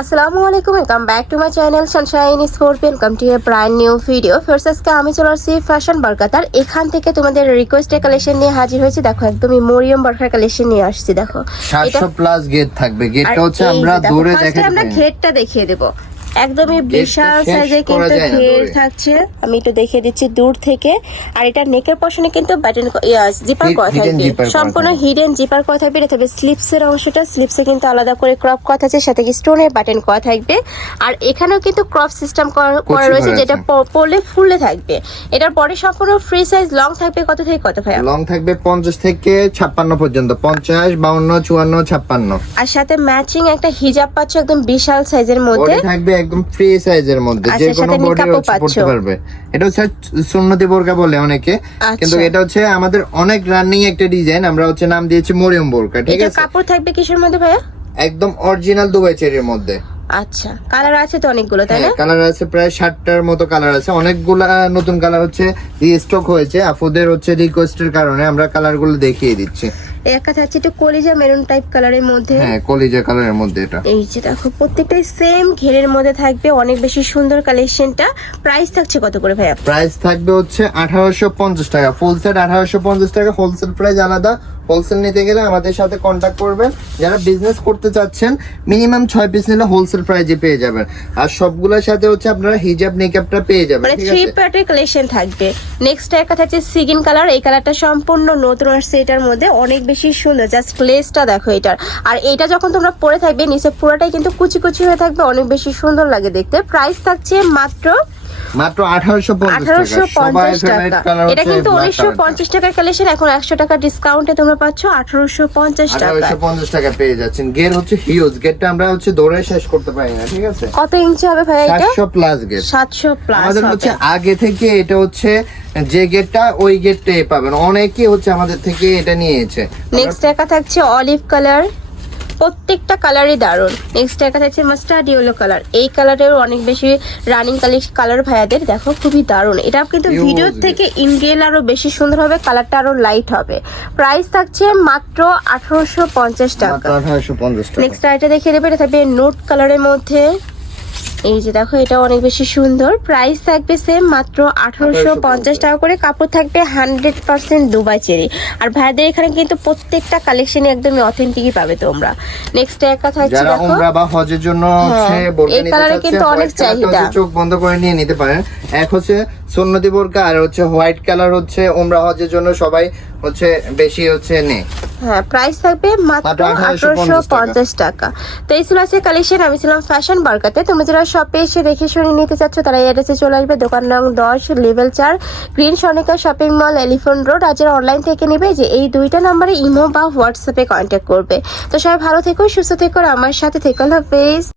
আসসালামু আলাইকুম welcome back to my channel sunshine scorpion come to a brand new video first আজকে আমি চলে আসছি ফ্যাশন বরকাতার এখান থেকে তোমাদের রিকোয়েস্টের কালেকশন নিয়ে হাজির হয়েছি। দেখো একদমই মরিয়ম বরকার কালেকশন নিয়ে আসছি দেখো। এটা সাতশো প্লাস গেট থাকবে গেটটা হচ্ছে আমরা দূরে দেখে আমরা ঘেরটা দেখিয়ে দেব। একদমই বিশাল সাইজে কিন্তু ঘের থাকছে। আমি একটু দেখিয়ে দিচ্ছি দূর থেকে। আর এটা নেকের পশনে কিন্তু বাটন জিপার Hid- করা থাকবে সম্পূর্ণ হিডেন জিপার করা থাকবে এটা তবে স্লিপসের অংশটা স্লিপসে কিন্তু আলাদা করে ক্রপ করা আছে সাথে কি স্টোনের বাটন করা থাকবে। আর এখানেও কিন্তু ক্রপ সিস্টেম করা রয়েছে যেটা পরলে ফুললে থাকবে। এটার পরে সম্পূর্ণ ফ্রি সাইজ লং থাকবে কত থেকে কত ভাইয়া? লং থাকবে পঞ্চাশ থেকে ছাপ্পান্ন পর্যন্ত। পঞ্চাশ বাউন্ন চুয়ান্ন ছাপ্পান্ন। আর সাথে ম্যাচিং একটা হিজাব পাচ্ছ একদম বিশাল সাইজের মধ্যে। থাকবে একদম ফ্রি সাইজের মধ্যে যে কোনো বডি। পড়তে পারবে। এটা হচ্ছে সুন্নতি বোরকা বলে অনেকে আচ্ছা। কিন্তু এটা হচ্ছে আমাদের অনেক রানিং একটা ডিজাইন আমরা হচ্ছে নাম দিয়েছি মরিয়ম বোরকা ঠিক এটা আছে? কাপড় থাকবে কিসের মধ্যে ভাইয়া? একদম অরিজিনাল দুবাই চেরির মধ্যে। আচ্ছা কালার আছে তো অনেকগুলো তাই না? হ্যাঁ কালার আছে প্রায় ষাটটার মতো কালার আছে। অনেকগুলা নতুন কালার হচ্ছে স্টক হয়েছে। আপুদের হচ্ছে রিকোয়েস্টের কারণে আমরা কালারগুলো দেখিয়ে দিচ্ছি। একটা থাকছে একটু কলিজা মেরুন টাইপ কালারের মধ্যে। হ্যাঁ কলিজা কালারের মধ্যে এটা। এই যে দেখো প্রত্যেকটাই সেম ঘেরের মধ্যে থাকবে অনেক বেশি সুন্দর কালেকশনটা প্রাইস থাকছে কত করে ভাইয়া? প্রাইস থাকবে হচ্ছে আঠারোশো পঞ্চাশ টাকা। ফুল সেট আঠারোশো পঞ্চাশ টাকা হোলসেল প্রাইস আলাদা। হোলসেল নিতে গেলে আমাদের সাথে কন্ট্যাক্ট করবেন। যারা বিজনেস করতে চাচ্ছেন মিনিমাম ছয় পিস নিলে হোলসেল প্রাইজে পেয়ে যাবেন। আর সবগুলোর সাথে হচ্ছে আপনারা হিজাব মেকআপটা পেয়ে যাবেন মানে থ্রি পার্টের কালেকশন থাকবে। নেক্সট একটা থাকছে সিগিন কালার এই কালারটা সম্পূর্ণ নতুন আসছে এটার মধ্যে অনেক বেশি সুন্দর জাস্ট লেসটা দেখো এটার। আর এটা যখন তোমরা পরে থাকবে, নিচে পুরোটাই কিন্তু কুচি কুচি হয়ে থাকবে, অনেক বেশি সুন্দর লাগে দেখতে। প্রাইস থাকছে মাত্র মাত্র টাকা। টাকা। এটা কিন্তু টাকার কালেকশন এখন টাকা ডিসকাউন্টে তোমরা পাচ্ছ টাকা। টাকা পেয়ে যাচ্ছেন। হচ্ছে হিউজ গেটটা আমরা হচ্ছে দৌড়ে শেষ করতে পারি না ঠিক আছে? কত ইঞ্চি হবে ভাই এটা? প্লাস গেট সাতশো প্লাস আমাদের হচ্ছে আগে থেকে এটা হচ্ছে যে গেটটা ওই গেটটাই পাবেন। অনেকে হচ্ছে আমাদের থেকে এটা নিয়েছে। নেক্সট একা থাকছে অলিভ কালার প্রত্যেকটা কালারই দারুণ। নেক্সট দেখা যাচ্ছে মাস্টার্ড ইয়েলো কালার এই কালারেরও অনেক বেশি রানিং কালার ভাইয়াদের। দেখো খুবই দারুণ। এটা কিন্তু ভিডিও থেকে ইনগেল আরও আরও বেশি সুন্দর হবে কালারটা আরও লাইট হবে। প্রাইস থাকছে মাত্র আঠারোশো পঞ্চাশ টাকা। নেক্সট আইটা দেখিয়ে দেবে। এটা থাকবে নোট কালারের মধ্যে। এই যে দেখো এটা অনেক বেশি সুন্দর। প্রাইস থাকবে সেম মাত্র আঠারোশো পঞ্চাশ টাকা করে। কাপড় থাকবে হান্ড্রেড পার্সেন্ট দুবাই চেরি আর ভাইদের এখানে কিন্তু প্রত্যেকটা কালেকশনে একদমই অথেন্টিকই পাবে তোমরা। নেক্সট একটা থাকছে দেখো। বা হজের জন্য হ্যাঁ, এই কালারে কিন্তু অনেক চাহিদা। চোখ বন্ধ করে নিয়ে নিতে পারেন। এক হচ্ছে সুন্নতি বোরকা আর হচ্ছে হোয়াইট কালার হচ্ছে উমরা হজের জন্য সবাই হচ্ছে বেশি হচ্ছে নে। হ্যাঁ প্রাইস থাকবে মাত্র আঠারোশো পঞ্চাশ টাকা। তো এই ছিল আছে কালেকশন আমি ছিলাম ফ্যাশন বার্কাতে। তোমরা যারা শপে এসে দেখে শুনে নিতে চাচ্ছ তারা এই অ্যাড্রেসে চলে আসবে দোকান নং দশ লেভেল চার গ্রিন সনিকা শপিং মল এলিফেন্ট রোড আর যারা অনলাইন থেকে নেবে যে এই দুইটা নাম্বারে ইমো বা হোয়াটসঅ্যাপে কন্ট্যাক্ট করবে। তো সবাই ভালো থেকো সুস্থ থেকো আমার সাথে থেকো। হাফেজ।